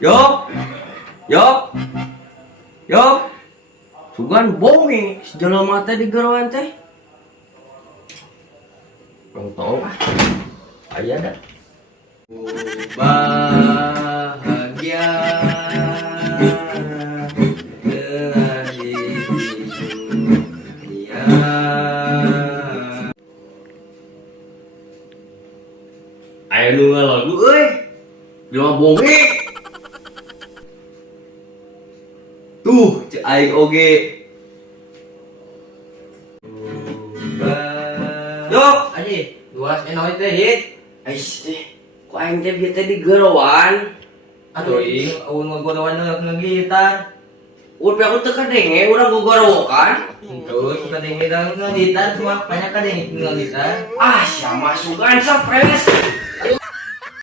Yo, yo, yo. Sugan bonge, sejala mata di garawan teh. Orang tahu ah. Aya dah. Bahagia dengan dia. Ayo nu lagu euy. Jelema bonge. Tuh, cek aing oge. Yo, Aji, luas enoi teh hit. ais teh. Ku aing teh bieu teh di garawan. Atuh ing aun ngogorowan ngegitar. Urang aku teu kadenge, urang gogorowokan. Terus kadenge da ngegitar cuma banyak kadenge ngegitar. Ah, sia masukan sapres.